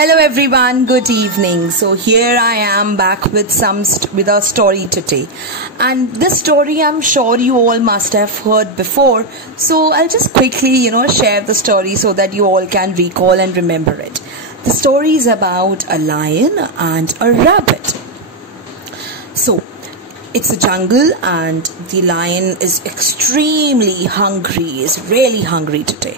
Hello everyone, good evening. So here I am back with a story today, and this story I'm sure you all must have heard before. So I'll just quickly share the story so that you all can recall and remember it. The story is about a lion and a rabbit. So it's a jungle and the lion is extremely hungry, is really hungry today.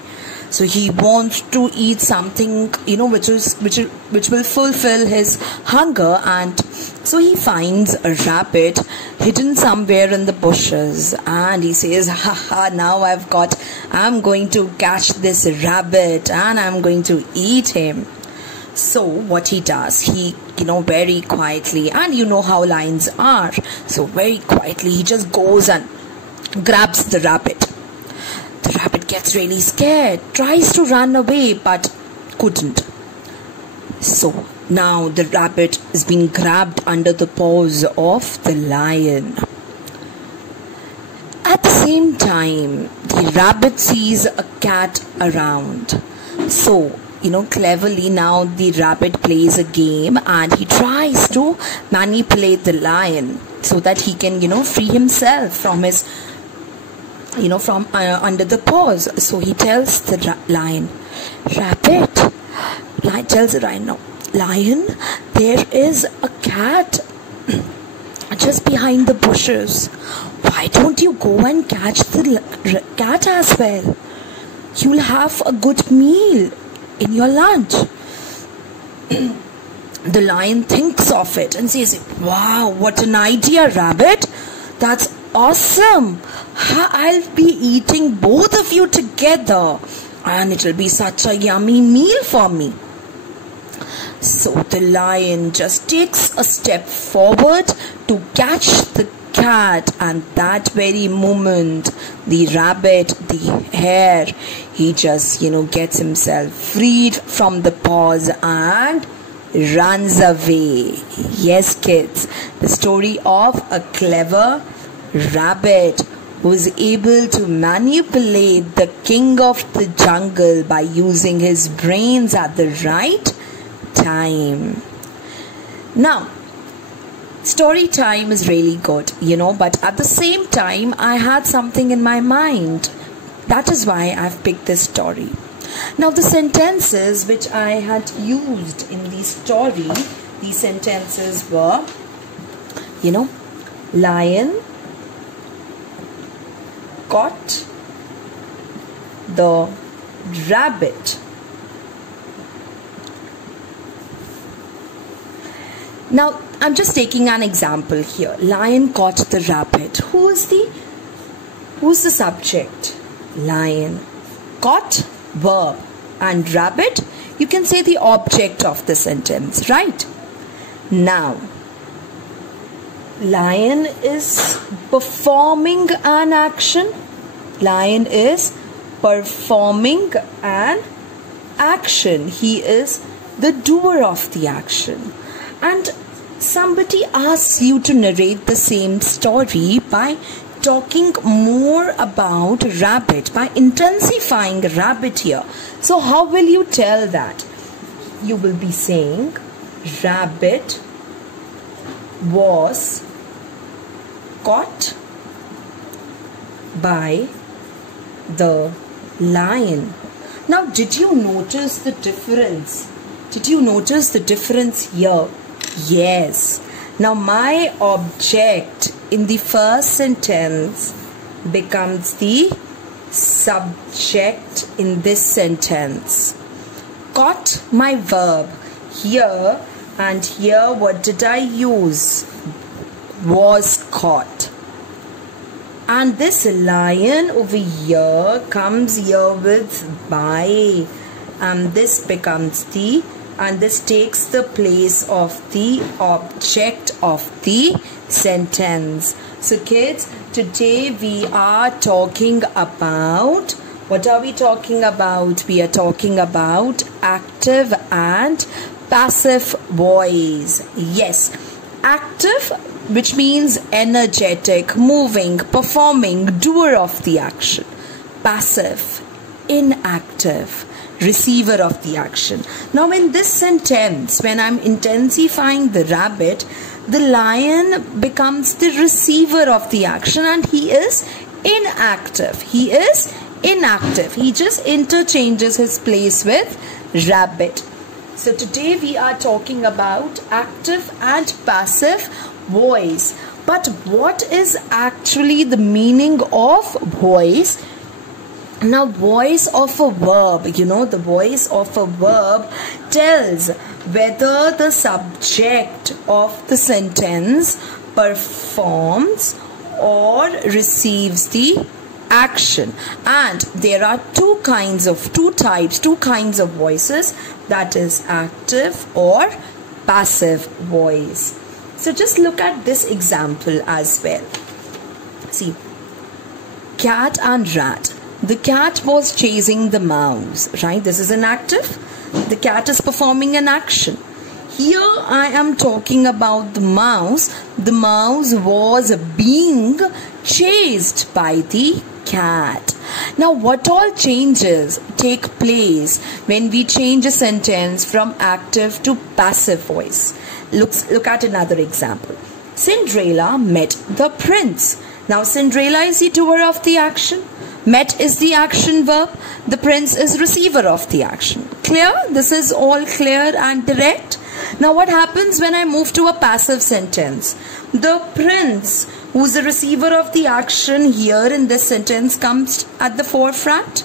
So he wants to eat something, which will fulfill his hunger, and so he finds a rabbit hidden somewhere in the bushes, and he says, "Haha! Now I'm going to catch this rabbit, and I'm going to eat him." So what he does, he very quietly, and you know how lions are, so very quietly he just goes and grabs the rabbit. The rabbit gets really scared, tries to run away but couldn't. So now the rabbit is being grabbed under the paws of the lion. At the same time, the rabbit sees a cat around. So cleverly now the rabbit plays a game and he tries to manipulate the lion so that he can free himself from his from under the paws. So he tells the lion, tells the rhino, "Lion, there is a cat just behind the bushes. Why don't you go and catch the cat as well? You'll have a good meal in your lunch." The lion thinks of it and says, "Wow, what an idea, rabbit. That's awesome. I'll be eating both of you together and it'll be such a yummy meal for me." So the lion just takes a step forward to catch the cat, and that very moment the rabbit, the hare, he just gets himself freed from the paws and runs away. Yes kids, the story of a clever rabbit who's able to manipulate the king of the jungle by using his brains at the right time. Now, story time is really good, but at the same time I had something in my mind. That is why I've picked this story. Now, the sentences which I had used in the story, these sentences were, lion caught the rabbit. Now, I'm just taking an example here. Lion caught the rabbit. Who's the subject? Lion. Caught, verb. And rabbit, you can say the object of the sentence, right? Now, lion is performing an action. Lion is performing an action. He is the doer of the action. And somebody asks you to narrate the same story by talking more about rabbit, by intensifying rabbit here. So how will you tell that? You will be saying, rabbit was caught by the lion. Now, did you notice the difference? Did you notice the difference here? Yes. Now, my object in the first sentence becomes the subject in this sentence. Caught, my verb here, and here what did I use? Was caught. And this lion over here comes here with by, and this becomes the, and this takes the place of the object of the sentence. So kids, today we are talking about, what are we talking about? We are talking about active and passive voice. Yes, active, which means energetic, moving, performing, doer of the action. Passive, inactive, receiver of the action. Now in this sentence, when I'm intensifying the rabbit, the lion becomes the receiver of the action and he is inactive. He is inactive. He just interchanges his place with rabbit. So today we are talking about active and passive voice. But what is actually the meaning of voice? Now, voice of a verb, the voice of a verb tells whether the subject of the sentence performs or receives the action. And there are two kinds of voices, that is active or passive voice. So just look at this example as well. See, cat and rat. The cat was chasing the mouse, right? This is an active. The cat is performing an action. Here I am talking about the mouse. The mouse was being chased by the cat. Now what all changes take place when we change a sentence from active to passive voice? Look at another example. Cinderella met the prince. Now Cinderella is the doer of the action. Met is the action verb. The prince is receiver of the action. Clear? This is all clear and direct. Now what happens when I move to a passive sentence? The prince, who is the receiver of the action here in this sentence, comes at the forefront.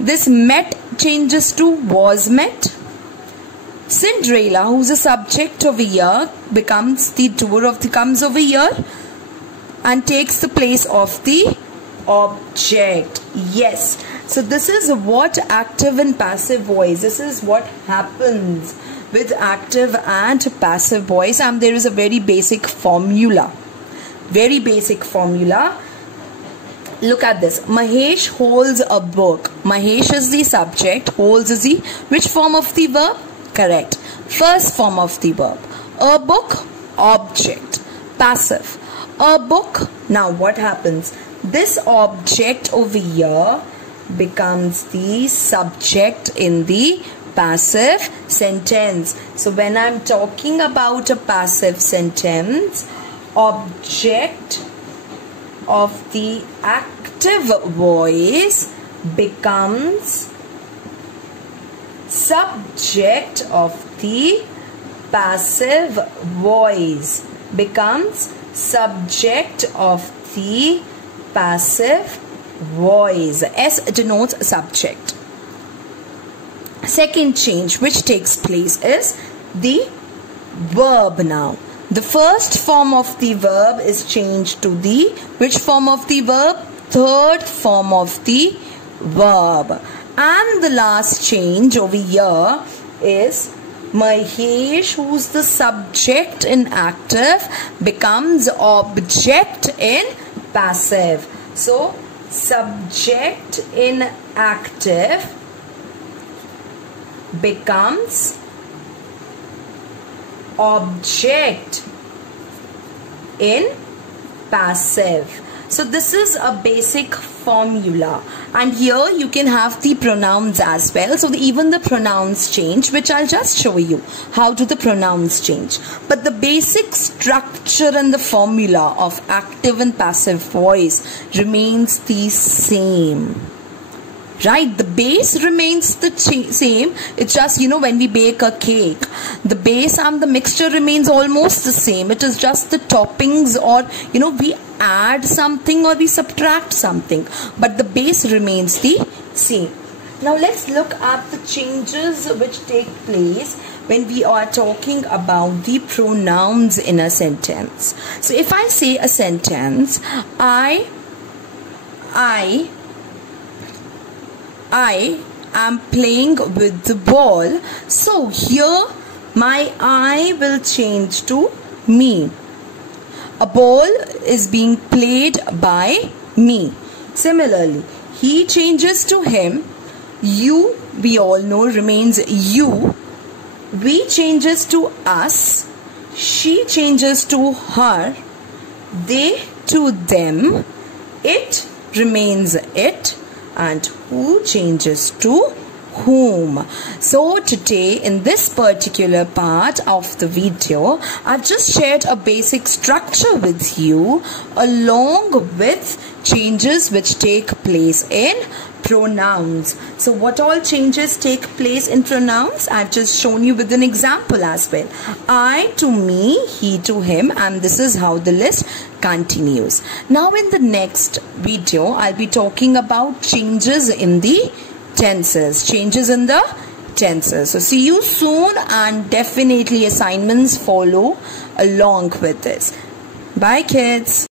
This met changes to was met. Cinderella, who is the subject over here, becomes the doer of the comes over here and takes the place of the object. Yes. So this is what active and passive voice. This is what happens with active and passive voice. And there is a very basic formula. Very basic formula. Look at this. Mahesh holds a book. Mahesh is the subject. Holds is the which form of the verb? Correct. First form of the verb. A book, object. Passive. A book. Now what happens? This object over here becomes the subject in the passive sentence. So when I'm talking about a passive sentence, object of the active voice becomes subject of the passive voice. Becomes subject of the passive voice. S denotes subject. Second change which takes place is the verb now. The first form of the verb is changed to the which form of the verb? Third form of the verb. And the last change over here is Mahesh, who's the subject in active, becomes object in passive. So subject in active becomes object in passive. So this is a basic formula, and here you can have the pronouns as well. So even the pronouns change, which I'll just show you how do the pronouns change. But the basic structure and the formula of active and passive voice remains the same. Right, the base remains the same. It's just, when we bake a cake, the base and the mixture remains almost the same. It is just the toppings, or we add something or we subtract something, but the base remains the same. Now let's look at the changes which take place when we are talking about the pronouns in a sentence. So if I say a sentence, I am playing with the ball. So here my I will change to me. A ball is being played by me. Similarly, he changes to him. You, we all know, remains you. We changes to us. She changes to her. They to them. It remains it. And who changes to whom. So today in this particular part of the video, I've just shared a basic structure with you along with changes which take place in pronouns. So what all changes take place in pronouns? I've just shown you with an example as well. I to me, he to him, and this is how the list continues. Now in the next video, I'll be talking about changes in the tenses. Changes in the tenses. So see you soon, and definitely assignments follow along with this. Bye kids.